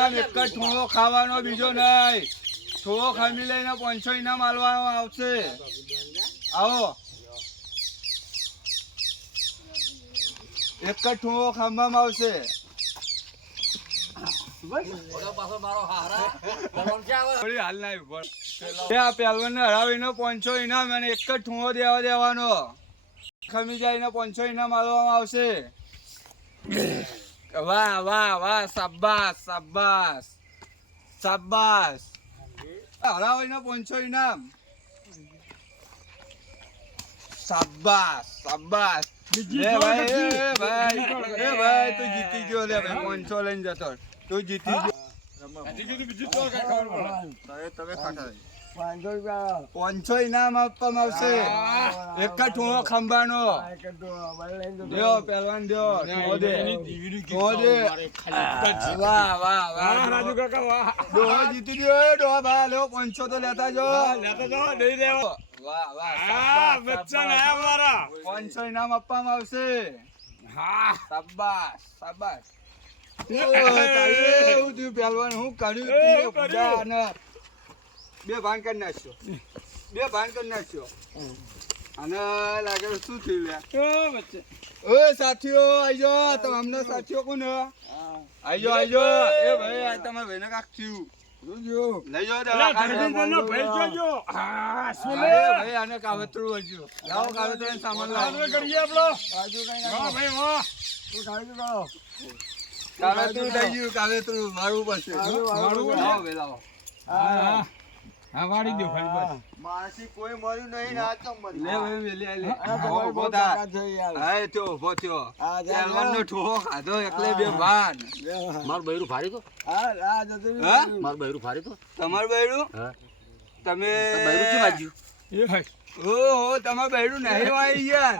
ઇનામ એક જ ઠોળો ખાવાનો બીજો નહીં. ઠોળો ખામી લઈને 500 ઇનામ આલવામાં આવશે. આવો એક જ ઠોળો ખાવામાં આવશે. પહેલવાનને હરાવીને 500 ઇનામ અને એક જ ઠોળો દેવાનો. ખમી જાય 500 ઇનામ આલવામાં આવશે. વાહ વાહ વાહ, શાબાશ શાબાશ શાબાશ. હરાવીને 500 ઇનામ. શાબાશ શાબાશ. ભાઈ તું જીતી ગયો. લે ભાઈ 500 લઈને જતો. તું જીતી ગયો. તમે 500 ઇનામ આપવામાં આવશે. એક જ ઠોળો ખંભાનો. દો પહેલવાન દો. વાહ વાહ વાહ રાજુ કાકા વાહ. દો જીતી ગયો. દો ભાઈ લો 500 તો લેતા જો. દઈ દેવો. વાહ વાહ બચ્ચા આયા મારા. 500 ઇનામ આપવામાં આવશે. હા શાબાશ શાબાશ. હું તું પહેલવાન હું કર્યું. બે ભાન કરી નાખ્યો. અને લાગે શું થયું લ્યા. ઓય સાથીઓ આઈજો. તમને સાથીઓ કોણ આઈજો એ ભાઈ આ તમારા ભાઈને કાક થયું. લઈ જાઓ ભાઈ. આને કાવતરું વળજો. લાવો કાવતરું સામાન લાવો કરીએ આપણો. કાવતરું થઈ ગયું. કાવતરું મારું પાસે લાવો. હા વાળી દો ખાલી બસ. માસી કોઈ મર્યું નહીં ને આ તો મરી. લે ભાઈ લે લે. ઉભો થા. હા તો ઉભો થયો. પહેલવાનનો ઠોહો ખાધો એકલે બે ભાન. માર બૈરું ફારી તો. હા માર બૈરું ફારી તો. તમાર બૈરું? હા. તમે બૈરું છે બાજુ. એ ભાઈ. ઓહો તમાર બૈરું નહીં વાઈ યાર.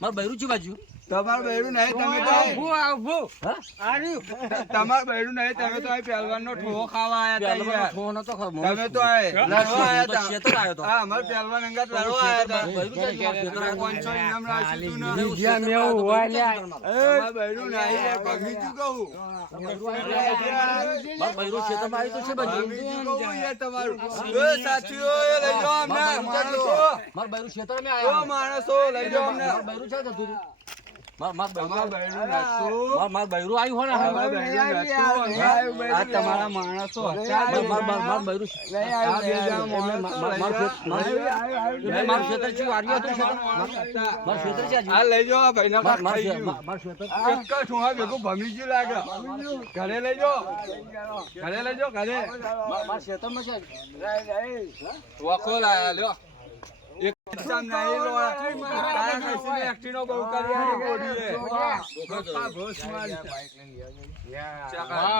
માર બૈરું છે બાજુ. તમાર બૈરું નહીં તમે તો આવો. તમાર બૈરું નહીં તમે તો આ પહેલવાનનો ઠોહો ખાવા આયા હતા યાર. ઠોહો નતો ખાવ. તમે તો આ લડવા આયા હતા. શેતર આયો તો. હા અમાર પહેલવાન અંગાત લડવા આયા હતા. બૈરું છે. 500 ઇનામ રાખ્યું તું ને. બીજા મેં હોવા લ્યા. તમાર બૈરું નહીં ભગી તું કહું. માર બૈરું શેતરમાં આવી તો છે બાજુ. ભગી તું કહું યાર તમારું. એ સાથીઓ એ લઈ જાઓ અમને. માર બૈરું શેતરમાં ઓ આયા. માણસો લઈ જાઓ અમને. માર બૈરું છે તો તું. માર તમાર બૈરું નાખો. માર બૈરું આવ્યું હો ને. તમાર બૈરું નાખો. આ તમારા માણસો માર બૈરું આ બે જણા માણસો માર ક્ષેત્ર છે આર્યો હતું ક્ષેત્ર. માર ક્ષેત્ર છે આ લઈ જાઓ ભાઈ ના માર માર ક્ષેત્ર. એક જ ઠોહા ભેગું ભમી ગયું લાગે. ઘરે લઈ જાઓ. ઘરે લઈ જાઓ ઘરે. માર ક્ષેત્રમાં છે. વખો લાયા લ્યો. એક જામ નહીં લો. તારા કઈસીને એક્ટિનો બહુ કરી બોડી હે. બપ્પા ભોસ મારી.